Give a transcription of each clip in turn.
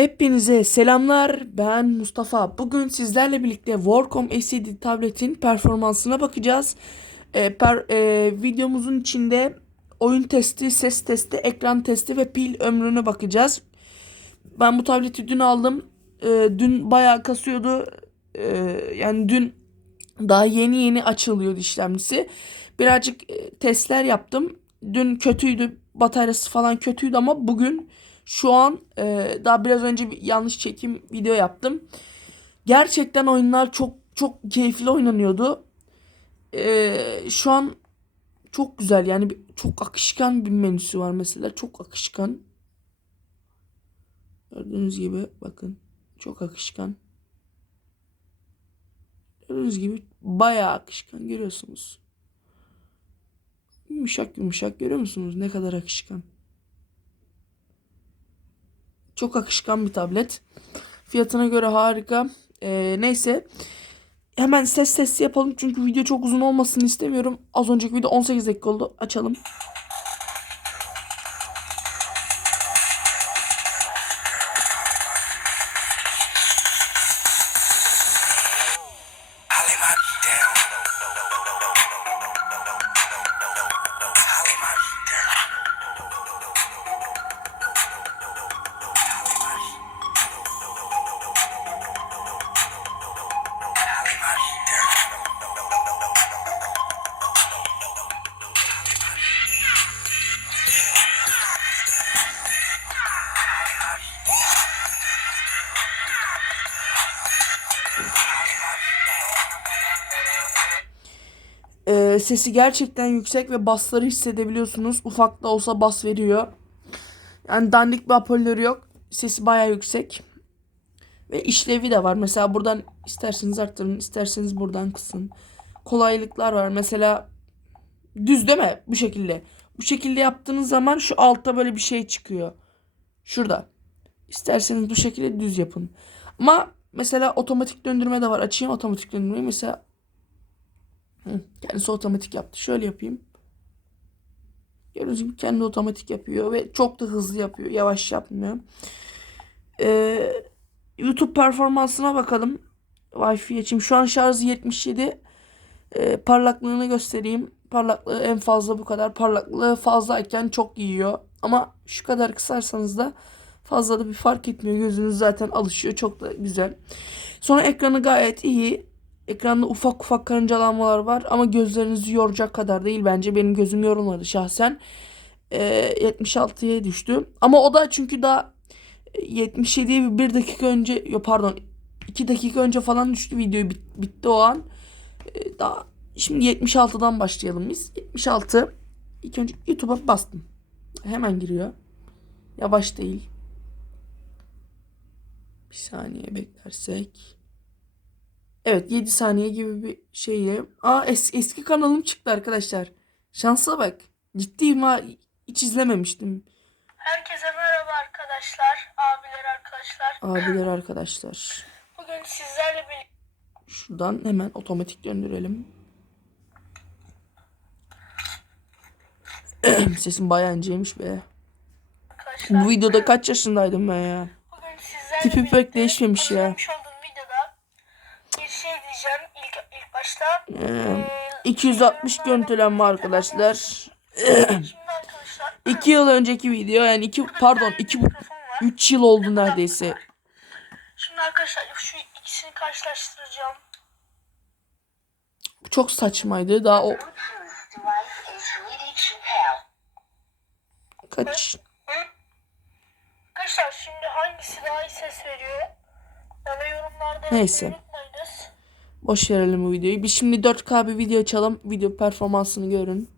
Hepinize selamlar. Ben Mustafa. Bugün sizlerle birlikte Warcom LCD tabletin performansına bakacağız. Ee, per- e, videomuzun içinde oyun testi, ses testi, ekran testi ve pil ömrüne bakacağız. Ben bu tableti dün aldım. Ee, dün bayağı kasıyordu. Ee, yani dün daha yeni yeni açılıyordu işlemcisi. Birazcık e, testler yaptım. Dün kötüydü. Bataryası falan kötüydü ama bugün şu an e, daha biraz önce bir yanlış çekim video yaptım. Gerçekten oyunlar çok çok keyifli oynanıyordu. E, şu an çok güzel yani bir- çok akışkan bir menüsü var mesela. Çok akışkan. Gördüğünüz gibi bakın çok akışkan. Gördüğünüz gibi bayağı akışkan görüyorsunuz. Yumuşak yumuşak görüyor musunuz ne kadar akışkan. Çok akışkan bir tablet. Fiyatına göre harika. Ee, neyse. Hemen ses sesi yapalım çünkü video çok uzun olmasını istemiyorum. Az önceki video 18 dakika oldu. Açalım. Down. Sesi gerçekten yüksek ve basları hissedebiliyorsunuz. Ufak da olsa bas veriyor. Yani dandik bir hoparlörü yok. Sesi baya yüksek. Ve işlevi de var. Mesela buradan isterseniz arttırın, isterseniz buradan kısın. Kolaylıklar var. Mesela düz değil? Bu şekilde. Bu şekilde yaptığınız zaman şu altta böyle bir şey çıkıyor. Şurada. İsterseniz bu şekilde düz yapın. Ama mesela otomatik döndürme de var. Açayım otomatik döndürmeyi. Mesela kendisi otomatik yaptı. Şöyle yapayım. Gördüğünüz gibi kendi otomatik yapıyor ve çok da hızlı yapıyor. Yavaş yapmıyor. Ee, YouTube performansına bakalım. Wi-Fi açayım. Şu an şarjı 77. Ee, parlaklığını göstereyim. Parlaklığı en fazla bu kadar. Parlaklığı fazlayken çok yiyor. Ama şu kadar kısarsanız da fazla da bir fark etmiyor. Gözünüz zaten alışıyor. Çok da güzel. Sonra ekranı gayet iyi. Ekranda ufak ufak karıncalanmalar var ama gözlerinizi yoracak kadar değil bence. Benim gözüm yorulmadı şahsen. Ee, 76'ya düştü. Ama o da çünkü daha 77'ye bir, bir dakika önce yok pardon 2 dakika önce falan düştü video bit- bitti o an. Ee, daha şimdi 76'dan başlayalım biz. 76 ilk önce YouTube'a bastım. Hemen giriyor. Yavaş değil. Bir saniye beklersek. Evet 7 saniye gibi bir şeyle. Aa es- eski kanalım çıktı arkadaşlar. Şansa bak. Ciddiyim ha. Hiç izlememiştim. Herkese merhaba arkadaşlar, abiler arkadaşlar. Abiler arkadaşlar. Bugün sizlerle birlikte Şuradan hemen otomatik döndürelim. Sesim bayağı inceymiş be. arkadaşlar. Bu videoda kaç yaşındaydım ben ya? Bugün sizlerle Tipi pek değişmemiş ya. olduğum videoda bir şey diyeceğim ilk ilk başta. Ee, Ee, 260 sizlerin görüntülenme arkadaşlar. Şimdi arkadaşlar 2 yıl önceki video yani 2 pardon 2 mikrofon var. 3 yıl oldu neredeyse. Şimdi arkadaşlar şu ikisini karşılaştıracağım. Bu çok saçmaydı. Daha o kaç Arkadaşlar şimdi hangisi daha iyi ses veriyor? Bana yorumlarda Neyse. unutmayınız. Boş verelim bu videoyu. Biz şimdi 4K bir video açalım. Video performansını görün.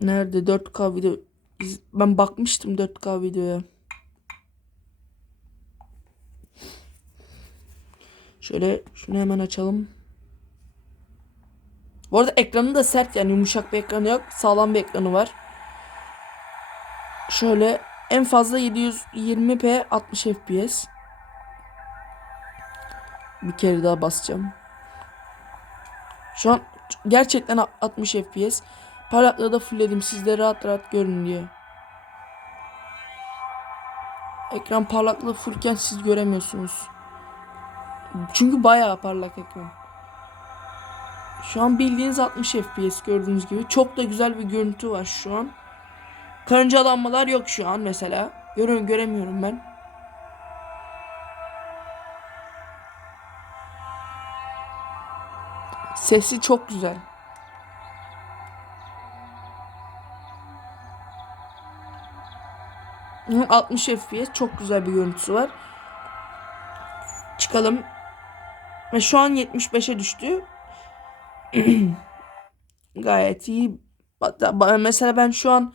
Nerede 4K video? Ben bakmıştım 4K videoya. Şöyle şunu hemen açalım. Bu arada ekranı da sert yani yumuşak bir ekranı yok. Sağlam bir ekranı var. Şöyle en fazla 720p 60 fps. Bir kere daha basacağım. Şu an gerçekten 60 fps. Parlaklığı da fullledim siz de rahat rahat görün diye. Ekran parlaklığı fullken siz göremiyorsunuz. Çünkü bayağı parlak ekran. Şu an bildiğiniz 60 FPS gördüğünüz gibi. Çok da güzel bir görüntü var şu an. Karıncalanmalar yok şu an mesela. Göre göremiyorum ben. Sesi çok güzel. Hı, 60 FPS çok güzel bir görüntüsü var. Çıkalım. Ve şu an 75'e düştü. Gayet iyi. Mesela ben şu an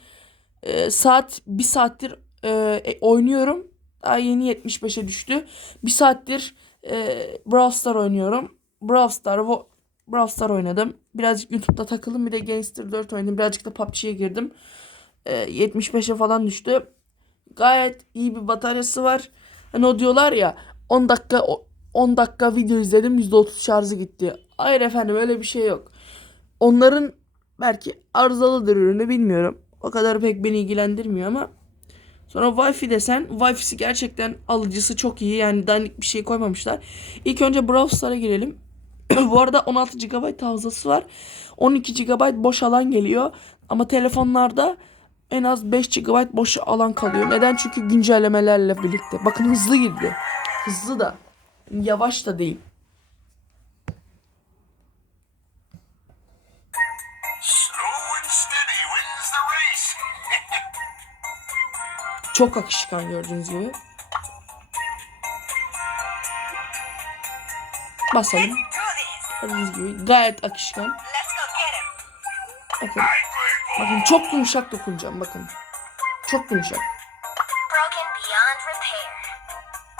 e, saat bir saattir e, e, oynuyorum. Daha yeni 75'e düştü. Bir saattir e, Brawl Star oynuyorum. Brawl Star, Brawl Star oynadım. Birazcık YouTube'da takıldım. Bir de Gangster 4 oynadım. Birazcık da PUBG'ye girdim. E, 75'e falan düştü. Gayet iyi bir bataryası var. Hani o diyorlar ya 10 dakika o- 10 dakika video izledim %30 şarjı gitti. Hayır efendim öyle bir şey yok. Onların belki arızalıdır ürünü bilmiyorum. O kadar pek beni ilgilendirmiyor ama Sonra Wi-Fi desen Wi-Fi'si gerçekten alıcısı çok iyi. Yani dandik bir şey koymamışlar. İlk önce Brawl Star'a girelim. Bu arada 16 GB hafızası var. 12 GB boş alan geliyor. Ama telefonlarda en az 5 GB boş alan kalıyor. Neden? Çünkü güncellemelerle birlikte. Bakın hızlı girdi. Hızlı da. Yavaş da değil. Çok akışkan gördüğünüz gibi. Basalım. Gördüğünüz gibi gayet akışkan. Bakın. Bakın çok yumuşak dokunacağım bakın. Çok yumuşak.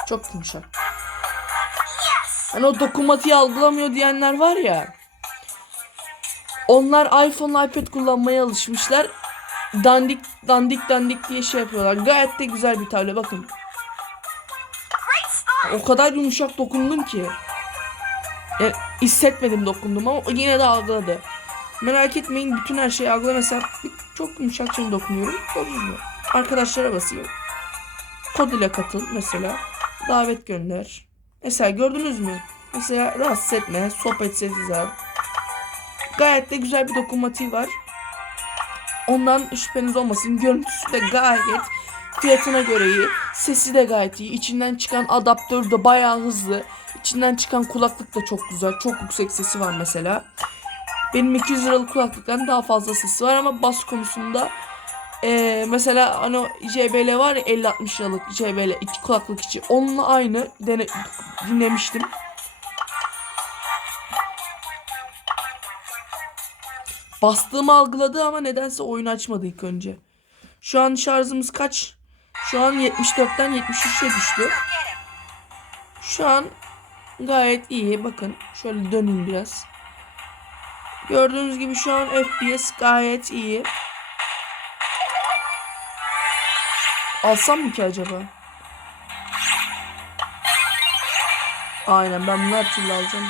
Çok yumuşak. Hani o dokunmatiği algılamıyor diyenler var ya. Onlar iPhone, iPad kullanmaya alışmışlar. Dandik dandik dandik diye şey yapıyorlar. Gayet de güzel bir tablet bakın. O kadar yumuşak dokundum ki. Yani hissetmedim dokundum ama yine de algıladı. Merak etmeyin bütün her şeyi algıla. Mesela çok yumuşak şimdi dokunuyorum. Mü? Arkadaşlara basayım. Kod ile katıl mesela. Davet gönder. Mesela gördünüz mü? Mesela rahatsız etme. Sohbet sessiz al. Gayet de güzel bir dokunmatiği var. Ondan şüpheniz olmasın. Görüntüsü de gayet fiyatına göre iyi. Sesi de gayet iyi. İçinden çıkan adaptör de bayağı hızlı. İçinden çıkan kulaklık da çok güzel. Çok yüksek sesi var mesela. Benim 200 liralık kulaklıktan daha fazla sesi var ama bas konusunda eee, mesela hani JBL var ya 50-60 liralık JBL iki kulaklık içi. Onunla aynı dene, dinlemiştim. Bastığımı algıladı ama nedense oyun açmadı ilk önce. Şu an şarjımız kaç? Şu an 74'ten 73'e düştü. Şu an gayet iyi. Bakın şöyle dönün biraz. Gördüğünüz gibi şu an FPS gayet iyi. Alsam mı ki acaba? Aynen ben bunu her türlü alacağım.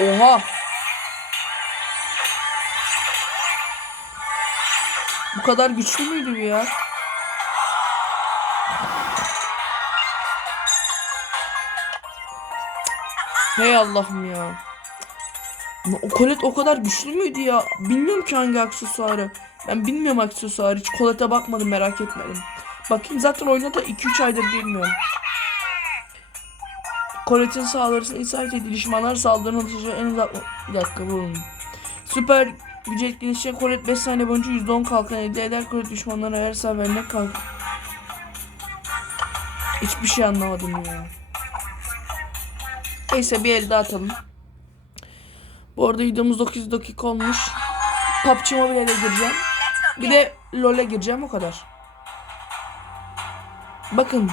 Oha. Bu kadar güçlü müydü bu ya? Hey Allah'ım ya. O kolet o kadar güçlü müydü ya? Bilmiyorum ki hangi aksesuarı. Ben bilmiyorum aksesuarı. Hiç kolete bakmadım merak etmedim. Bakayım zaten oyunda da 2-3 aydır bilmiyorum. Koletin saldırısına isabet edici düşmanlar saldırının atışı en 60... Bir dakika vurun. Süper gücü etkinleşen Kolet 5 saniye boyunca %10 kalkan elde eder. Kolet düşmanlara her seferinde kalk. Hiçbir şey anlamadım ya. Neyse bir el daha atalım. Bu arada videomuz 9 dakika olmuş. PUBG Mobile'e de gireceğim. Bir de LoL'e gireceğim o kadar. Bakın.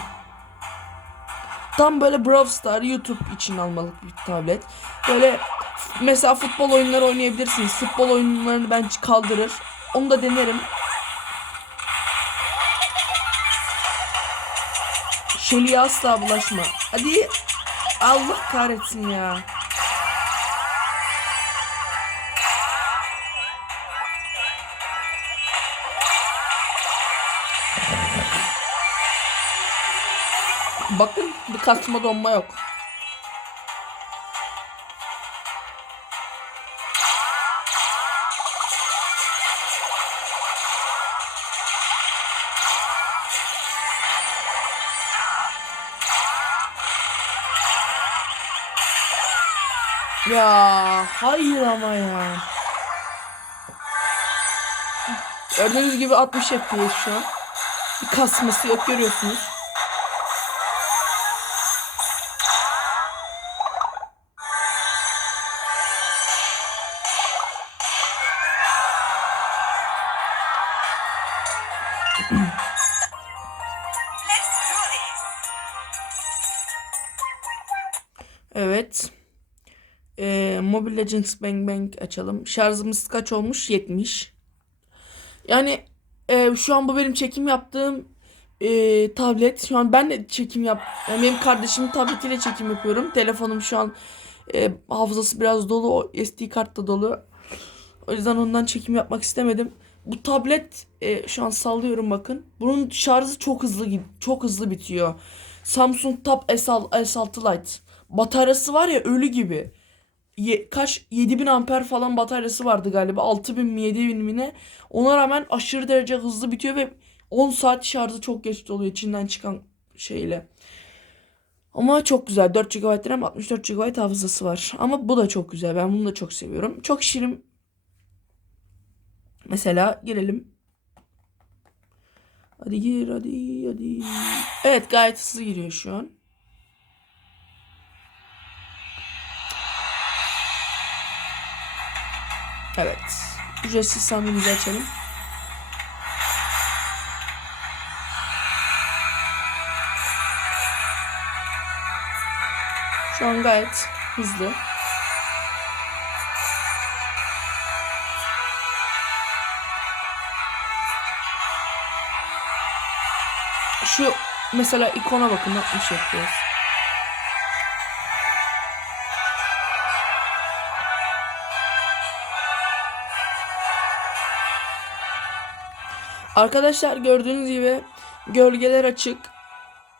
Tam böyle Brawl Star YouTube için almalık bir tablet. Böyle mesela futbol oyunları oynayabilirsiniz. Futbol oyunlarını ben kaldırır. Onu da denerim. Şeli'ye asla bulaşma. Hadi. Allah kahretsin ya. Bakın bir kaçma donma yok. Ya hayır ama ya. Gördüğünüz gibi 60 FPS şu an. Bir kasması yok görüyorsunuz. Mobile Legends Bang Bang açalım. Şarjımız kaç olmuş? 70. Yani e, şu an bu benim çekim yaptığım e, tablet. Şu an ben de çekim yap. Yani benim kardeşimin tabletiyle çekim yapıyorum. Telefonum şu an e, hafızası biraz dolu. o SD kart da dolu. O yüzden ondan çekim yapmak istemedim. Bu tablet e, şu an sallıyorum bakın. Bunun şarjı çok hızlı çok hızlı bitiyor. Samsung Tab S6, S6 Lite. Bataryası var ya ölü gibi. Ye, kaç 7000 amper falan bataryası vardı galiba. 6000 mi 7000 mi ne? Ona rağmen aşırı derece hızlı bitiyor ve 10 saat şarjı çok geç doluyor içinden çıkan şeyle. Ama çok güzel. 4 GB RAM 64 GB hafızası var. Ama bu da çok güzel. Ben bunu da çok seviyorum. Çok şirin. Mesela girelim. Hadi gir hadi hadi. Evet gayet hızlı giriyor şu an. Evet. Ücretsiz sandığımızı açalım. Şu an gayet hızlı. Şu mesela ikona bakın 60 yapıyoruz. Arkadaşlar gördüğünüz gibi gölgeler açık.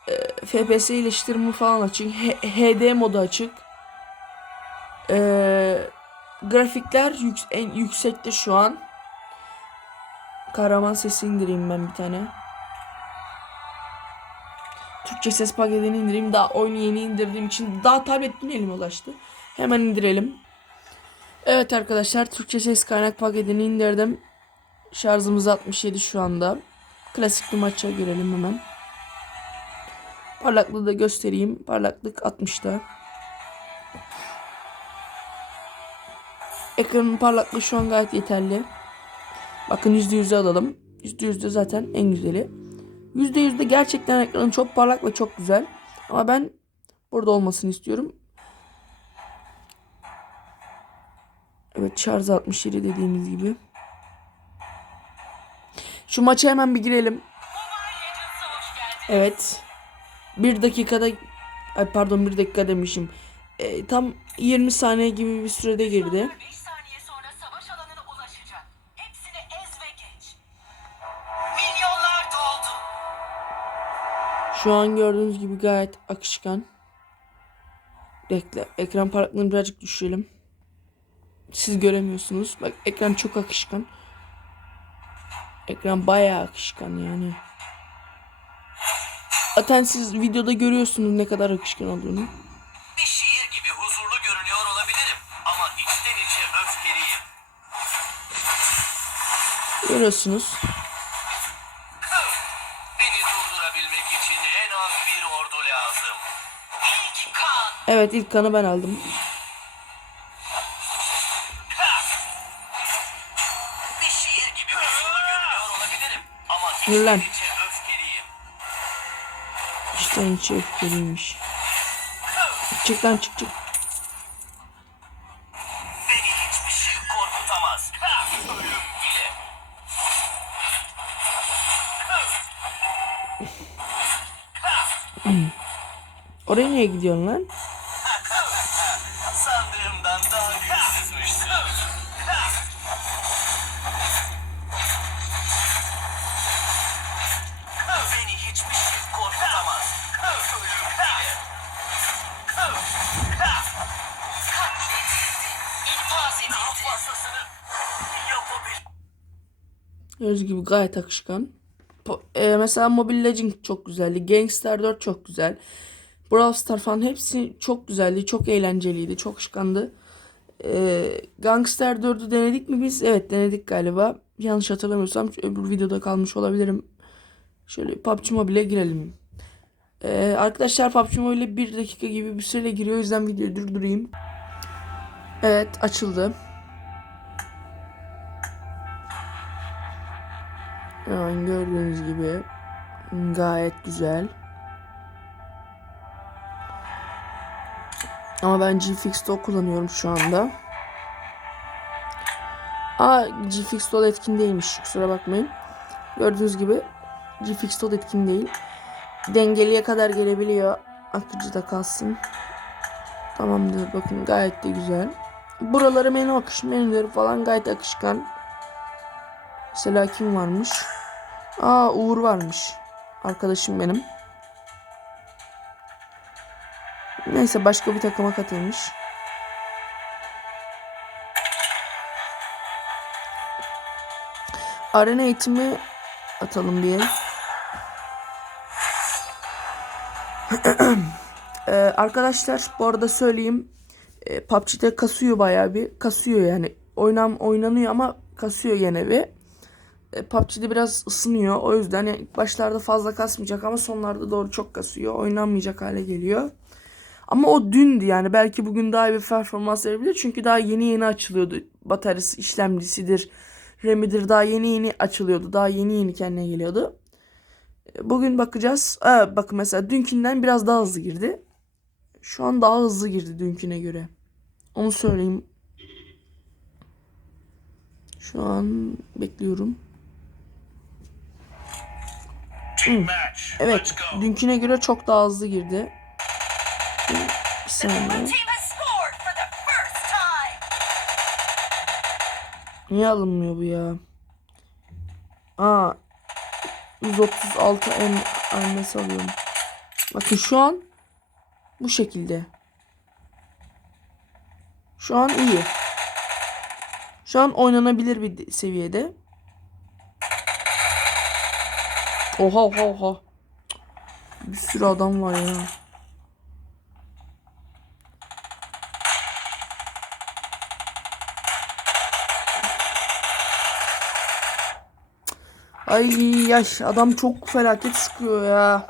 E, FPS iyileştirme falan açık. H- HD modu açık. E, grafikler yük- en yüksekte şu an. Kahraman sesi indireyim ben bir tane. Türkçe ses paketini indireyim. Daha oyunu yeni indirdiğim için daha tablet yine elime ulaştı. Hemen indirelim. Evet arkadaşlar Türkçe ses kaynak paketini indirdim. Şarjımız 67 şu anda. Klasik bir maça girelim hemen. Parlaklığı da göstereyim. Parlaklık 60'ta. Ekranın parlaklığı şu an gayet yeterli. Bakın %100'e alalım. %100'de zaten en güzeli. %100'de gerçekten ekranın çok parlak ve çok güzel. Ama ben burada olmasını istiyorum. Evet şarj 67 dediğimiz gibi. Şu maça hemen bir girelim. Evet. Bir dakikada ay pardon bir dakika demişim. Ee, tam 20 saniye gibi bir sürede girdi. 5 saniye sonra savaş alanına ulaşacak. Hepsini ez ve geç. Milyonlar doldu. Şu an gördüğünüz gibi gayet akışkan. Bekle. Ekran parlaklığını birazcık düşürelim. Siz göremiyorsunuz. Bak ekran çok akışkan. Ekran bayağı akışkan yani. Zaten siz videoda görüyorsunuz ne kadar akışkan olduğunu. Bir şiir gibi huzurlu görünüyor olabilirim ama içten içe öfkeliyim. Görüyorsunuz. Beni durdurabilmek için en az bir ordu lazım. İlk kan. Evet ilk kanı ben aldım. Sinirlen. içten içe öfkeliyim. İçten içe öfkeliymiş. Çık lan çık çık. Şey. Oraya niye gidiyorsun lan? Gibi gayet akışkan. E, mesela Mobile Legends çok güzeldi. Gangster 4 çok güzel. Brawl Star falan hepsi çok güzeldi. Çok eğlenceliydi. Çok akışkandı. E, Gangster 4'ü denedik mi biz? Evet denedik galiba. Yanlış hatırlamıyorsam öbür videoda kalmış olabilirim. Şöyle PUBG Mobile'e girelim. E, arkadaşlar PUBG Mobile 1 dakika gibi bir süre giriyor. O yüzden videoyu durdurayım. Evet açıldı. Yani gördüğünüz gibi gayet güzel. Ama ben GFX Doll kullanıyorum şu anda. Aa GFX Doll etkin değilmiş. Kusura bakmayın. Gördüğünüz gibi GFX Doll etkin değil. Dengeliye kadar gelebiliyor. Akıcı da kalsın. Tamamdır. Bakın gayet de güzel. Buraları menü akış menüleri falan gayet akışkan. Mesela kim varmış? Aa Uğur varmış. Arkadaşım benim. Neyse başka bir takıma katılmış. Arena eğitimi atalım bir el. Ee, arkadaşlar bu arada söyleyeyim. E, PUBG'de kasıyor bayağı bir. Kasıyor yani. Oynam oynanıyor ama kasıyor yine bir. E, PUBG'de biraz ısınıyor. O yüzden yani başlarda fazla kasmayacak ama sonlarda doğru çok kasıyor. Oynanmayacak hale geliyor. Ama o dündü yani. Belki bugün daha iyi bir performans verebilir. Çünkü daha yeni yeni açılıyordu. Bataryası, işlemcisidir, RAM'idir daha yeni yeni açılıyordu. Daha yeni yeni kendine geliyordu. E, Bugün bakacağız. Aa, bakın mesela dünkünden biraz daha hızlı girdi. Şu an daha hızlı girdi dünküne göre. Onu söyleyeyim. Şu an bekliyorum. Evet, dünküne göre çok daha hızlı girdi. Bir saniye. Niye alınmıyor bu ya? Aa, 136 M MS alıyorum. Bakın şu an bu şekilde. Şu an iyi. Şu an oynanabilir bir de- seviyede. Oha oha oha. Bir sürü adam var ya. Ay yaş adam çok felaket sıkıyor ya.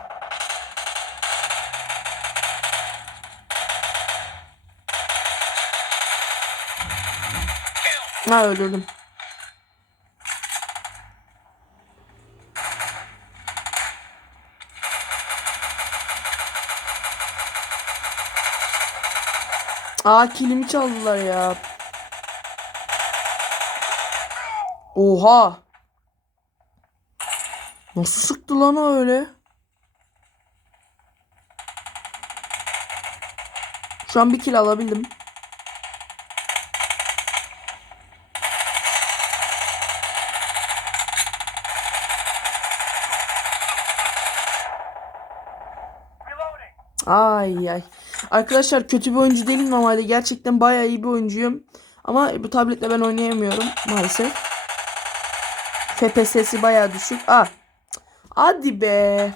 Ha öldürdüm. Aa kilimi çaldılar ya. Oha. Nasıl sıktı lan o öyle? Şu an bir kill alabildim. Ay ay. Arkadaşlar kötü bir oyuncu değilim normalde. Gerçekten bayağı iyi bir oyuncuyum. Ama bu tabletle ben oynayamıyorum maalesef. FPS'si bayağı düşük. Ah. Hadi be.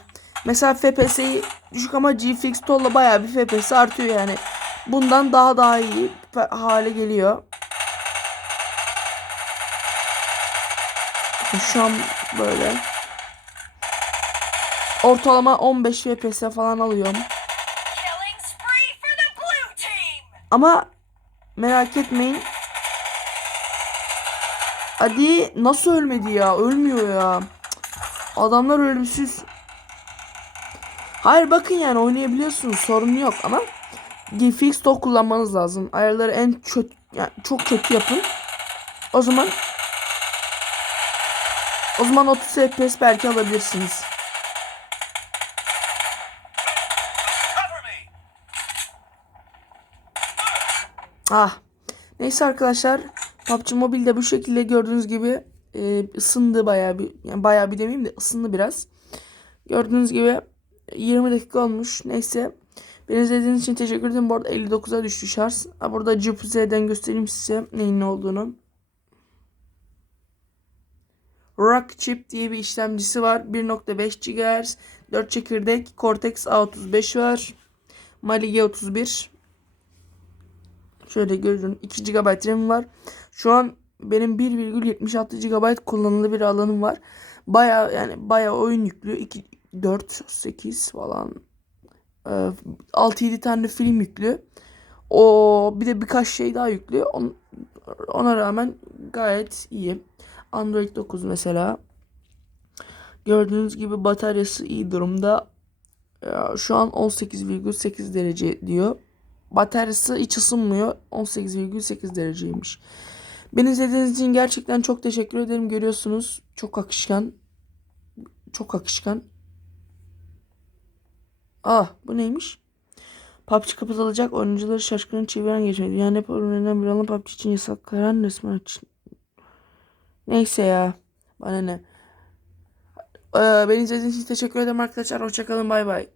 Mesela FPS'i düşük ama GFX Toll'la bayağı bir FPS artıyor yani. Bundan daha daha iyi hale geliyor. Şu an böyle. Ortalama 15 FPS falan alıyorum. Ama merak etmeyin. Hadi nasıl ölmedi ya? Ölmüyor ya. Adamlar ölümsüz. Hayır bakın yani oynayabiliyorsunuz. Sorun yok ama GFX Dock kullanmanız lazım. Ayarları en kötü yani çok kötü yapın. O zaman o zaman 30 FPS belki alabilirsiniz. Ah. Neyse arkadaşlar. PUBG Mobile'de bu şekilde gördüğünüz gibi e, ısındı bayağı bir. Yani bayağı bir demeyeyim de ısındı biraz. Gördüğünüz gibi 20 dakika olmuş. Neyse. Beni izlediğiniz için teşekkür ederim. Bu arada 59'a düştü şarj. Ha, burada Jupize'den göstereyim size neyin ne olduğunu. Rock Chip diye bir işlemcisi var. 1.5 GHz, 4 çekirdek, Cortex A35 var. Mali G31. Şöyle görün 2 GB RAM var. Şu an benim 1,76 GB kullanılı bir alanım var. Baya yani baya oyun yüklüyor. 2 4 8 falan. Ee, 6-7 tane film yüklüyor. O bir de birkaç şey daha yüklüyor. On- ona rağmen gayet iyi. Android 9 mesela. Gördüğünüz gibi bataryası iyi durumda. Ee, Şu an 18,8 derece diyor. Bataryası hiç ısınmıyor. 18,8 dereceymiş. Beni izlediğiniz için gerçekten çok teşekkür ederim. Görüyorsunuz çok akışkan. Çok akışkan. Ah bu neymiş? PUBG kapatılacak. Oyuncuları şaşkın çeviren geçmedi. Yani hep oyunlarından bir alan PUBG için yasak karan resmen aç. Neyse ya. Bana ne. Ee, beni izlediğiniz için teşekkür ederim arkadaşlar. Hoşçakalın. Bay bay.